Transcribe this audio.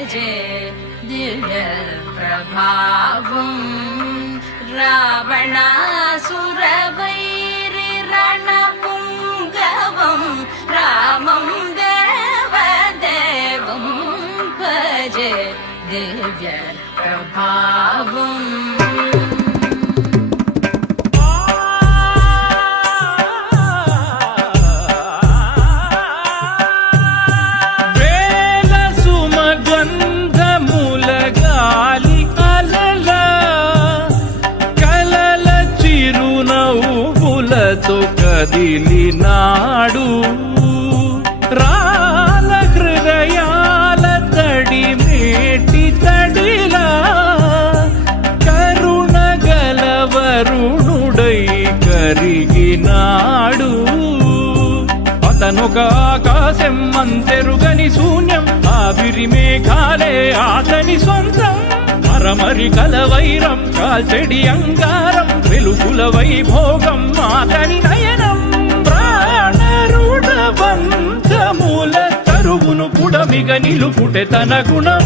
భజే దివ్య ప్రభావం రావణాసురవైరి రణపుంగవం రామం దేవదేవం భజే దివ్య ప్రభావం కదిలినాడు రాల హృదయాల తడి మేటి తడిలా కరుణ గలవరుణుడై కరిగినాడు అతనొక ఆకాశం అంతెరుగని శూన్యం ఆవిరి మేఘాలే అతని సొంతం మరమరి కలవైరం కాల్చెడి అంగారం వెలుగుల వైభోగం అతని నయనం ప్రాణరుడవంతముల తరువును పుడమిగ నిలుపుటె తన గుణం